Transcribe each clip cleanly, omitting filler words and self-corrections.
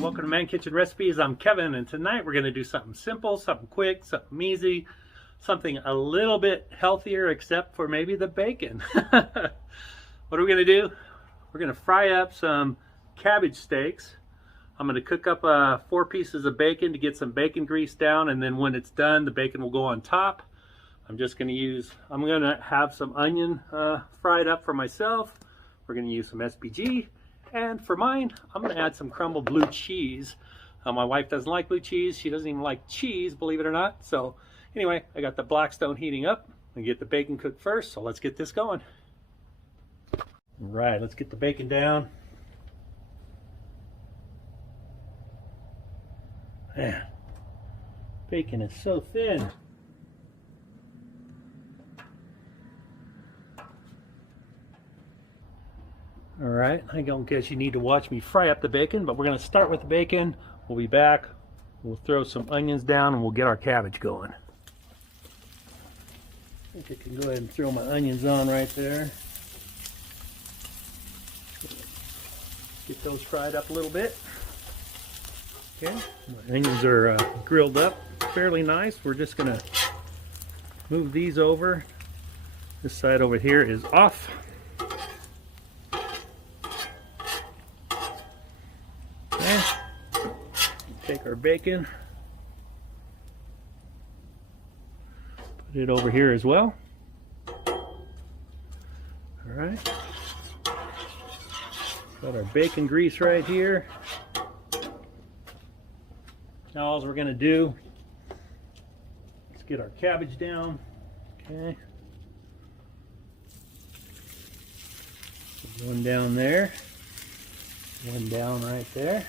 welcome to Man Kitchen Recipes. I'm Kevin, and tonight we're going to do something simple, something quick, something easy, something a little bit healthier, except for maybe the bacon. What are we going to do? We're going to fry up some cabbage steaks. I'm going to cook up 4 pieces of bacon to get some bacon grease down, and then when it's done, the bacon will go on top. I'm going to have some onion fried up for myself. We're going to use some SPG. And for mine, I'm going to add some crumbled blue cheese. My wife doesn't like blue cheese. She doesn't even like cheese, believe it or not. So anyway, I got the Blackstone heating up. I'm going to get the bacon cooked first, so let's get this going. All right, let's get the bacon down. Man, bacon is so thin. All right, I don't guess you need to watch me fry up the bacon, but we're going to start with the bacon. We'll be back. We'll throw some onions down and we'll get our cabbage going. I think I can go ahead and throw my onions on right there. Get those fried up a little bit. Okay, my onions are grilled up fairly nice. We're just going to move these over. This side over here is off. Take our bacon, put it over here as well. All right, got our bacon grease right here. Now all we're going to do, let's get our cabbage down. Okay, one down there, one down right there.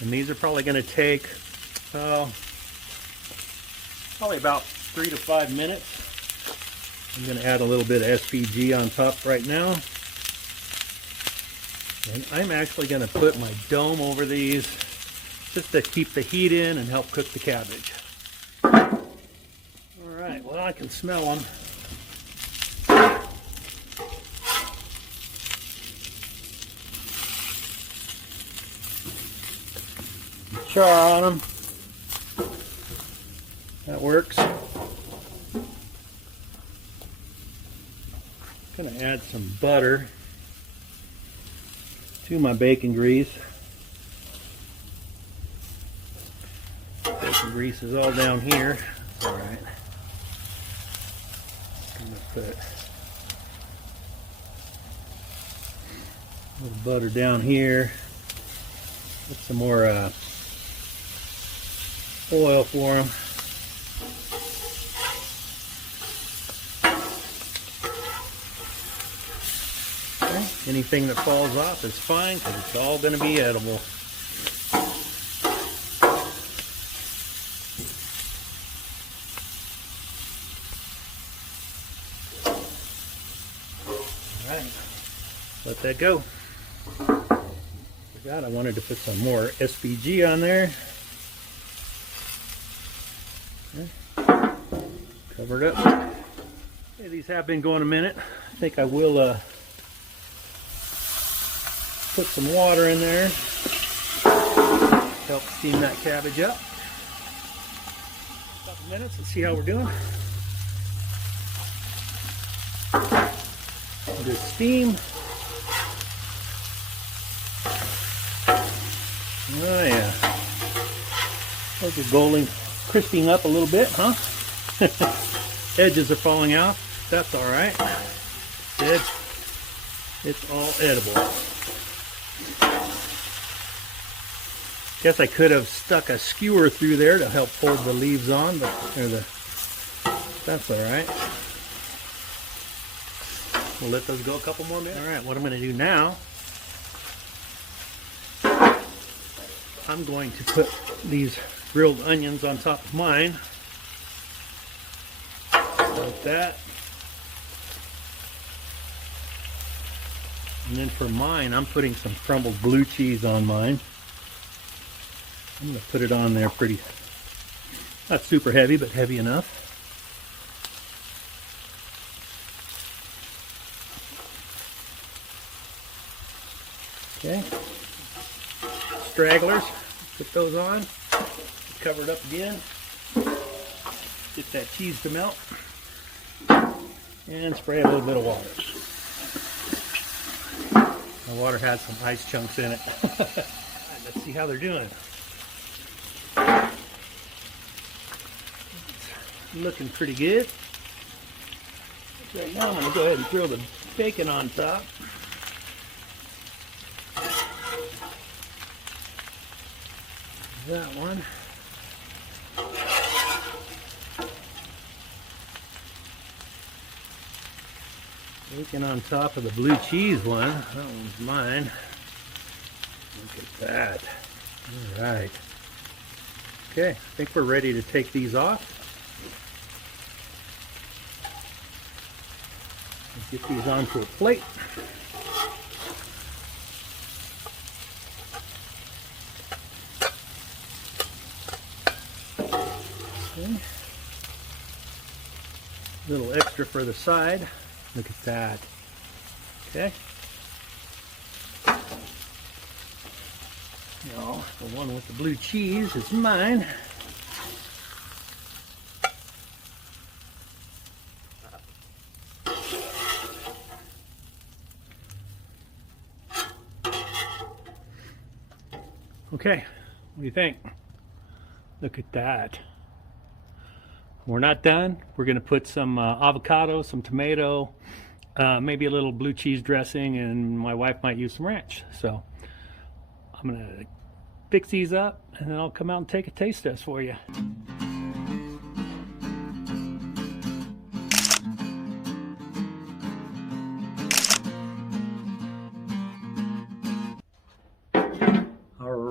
And these are probably going to take probably about 3 to 5 minutes. I'm going to add a little bit of SPG on top right now. And I'm actually going to put my dome over these just to keep the heat in and help cook the cabbage. Alright, well, I can smell them. Char on them. That works. I'm going to add some butter to my bacon grease. Bacon grease is all down here. That's all right. I'm going to put a little butter down here. Put some more oil for them. Okay. Anything that falls off is fine because it's all going to be edible. Alright, let that go. Forgot I wanted to put some more SPG on there. Cover it up. Okay, these have been going a minute. I think I will put some water in there. Help steam that cabbage up. A couple minutes. Let's see how we're doing. Good steam. Oh yeah. Those are golden, crisping up a little bit, huh? Edges are falling out. That's all right. It's all edible. Guess I could have stuck a skewer through there to help hold the leaves on, but that's all right. We'll let those go a couple more minutes. All right, what I'm going to do now, I'm going to put these grilled onions on top of mine. Like that. And then for mine, I'm putting some crumbled blue cheese on mine. I'm going to put it on there pretty, not super heavy, but heavy enough. Okay. Stragglers, put those on. Cover it up again. Get that cheese to melt. And spray a little bit of water. The water has some ice chunks in it. Let's see how they're doing. It's looking pretty good. Right now I'm going to go ahead and throw the bacon on top. That one. Bacon on top of the blue cheese one. That one's mine. Look at that. All right. Okay, I think we're ready to take these off. Get these onto a plate. Okay. A little extra for the side. Look at that. Okay. Now, the one with the blue cheese is mine. Okay, what do you think? Look at that. We're not done. We're going to put some avocado, some tomato, maybe a little blue cheese dressing, and my wife might use some ranch. So I'm going to fix these up, and then I'll come out and take a taste test for you.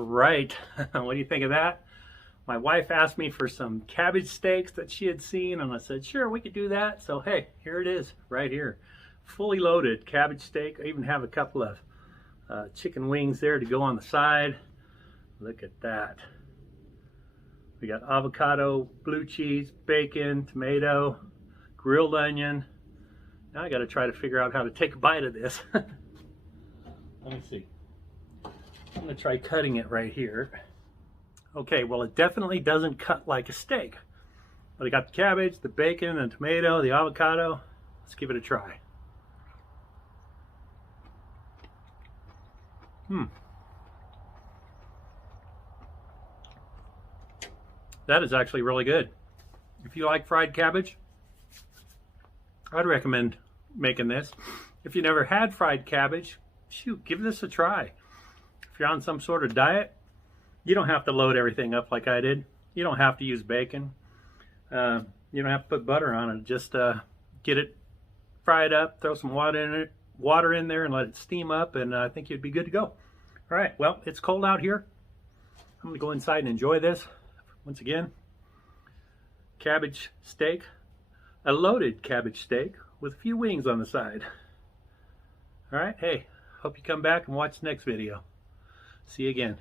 Right. What do you think of that? My wife asked me for some cabbage steaks that she had seen, and I said, sure, we could do that. So, hey, here it is, right here. Fully loaded cabbage steak. I even have a couple of chicken wings there to go on the side. Look at that. We got avocado, blue cheese, bacon, tomato, grilled onion. Now I got to try to figure out how to take a bite of this. Let me see. I'm going to try cutting it right here. Okay, well, it definitely doesn't cut like a steak. But I got the cabbage, the bacon, and tomato, the avocado. Let's give it a try. That is actually really good. If you like fried cabbage, I'd recommend making this. If you never had fried cabbage, shoot, give this a try. If you're on some sort of diet, you don't have to load everything up like I did. You don't have to use bacon. You don't have to put butter on it. Just get it fried up, throw some water in there, and let it steam up, and I think you'd be good to go. All right, well, it's cold out here. I'm going to go inside and enjoy this. Once again, cabbage steak, a loaded cabbage steak with a few wings on the side. All right, hey, hope you come back and watch the next video. See you again.